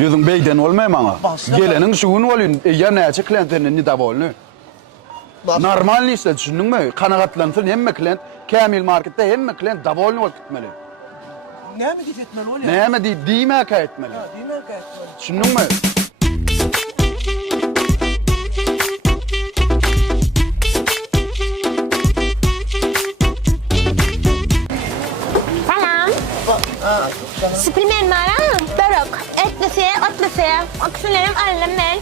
Yüzün beyden olmayayım ama. Başla. Gelenin şuun olun. Ya näçe klientlerin ni dabolny. Normal neyse düşündün Kanagatlantın hemme klient, Kamil Market'te hemme klient dabolny bolup gitmeli. Ne mi etmeli ol ya? Näme diýme ka etmeli. Ha, değil mi etmeli? Düşündün mü? Salam. Spimen mara, börök, etnisi, otlusi, oksülerim aldım ben.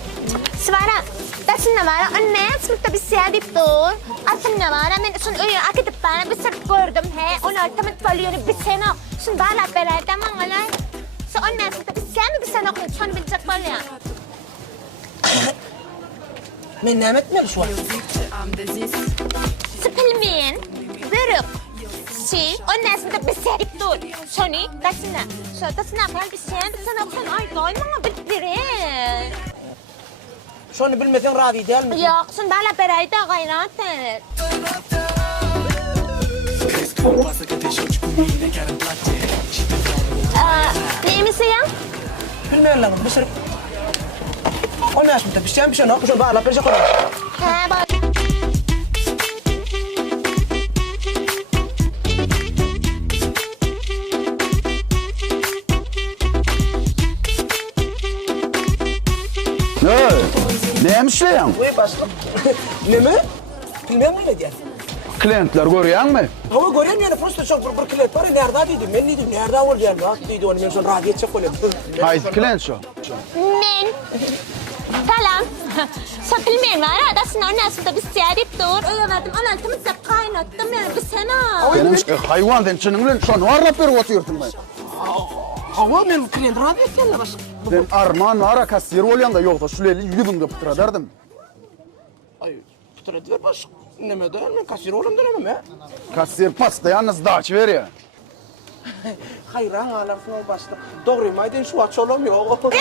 Svara, tasınna vara, anne, sınıfta bir seyadip dur. Asınna vara, ben sun uyu akıtıp bana bir sırf gördüm he. Onu ortamı toluyonu bir sene. Sun bana berayda mangalay. Sa anne, sınıfta bir sene okuyup sonra bilecek böyle ya. Men ne etmeli şu an? Spimen, börök. Si, anne, sınıfta bir seyadip dur. Soni, tasınna. So, tasınna falan bir sene okuyun. Ay, doymama bildirin. Şunu bilmesen radyo değil mi? Yok, sun bana berayda gayret et. Neymiş ya? Bilmeyen lan bir sürü. Olmaz mı? Bir şey ne yapmışsın? Bağla bir şey konuş. He, bak. Nämişleýän? Uy başla. Ne mi? Bilmem ne diyor. Klientler görýärmi? Ama görüyorum yani prosto çok bir kilit var. Nerede dedim? Ben dedim nerede var yani? Nasıl dedi onu? Ben sonra radyo çekolim. Haydi klient şu. Men. Salam. Sapilmen var. Adasın annesinde bir seyredip dur. Uyumadım. Anlatımızda kaynattım yani bir sene. Benim hayvan çınınglen şu an varlap berip oturýartym ben. Hava ben klient radyo etkenle baş. Ben arman ara kassiyer bolýanda ýoksa şuleýle ýüzüňde putra derdim. Ay putra ver baş. Neme der mi? Kasir oğlum denemem ya. Kassiyer pasta yalnız daçy berýär. Hayran alamsın başla. Doğru mu? Aydın şu aç oğlum yok.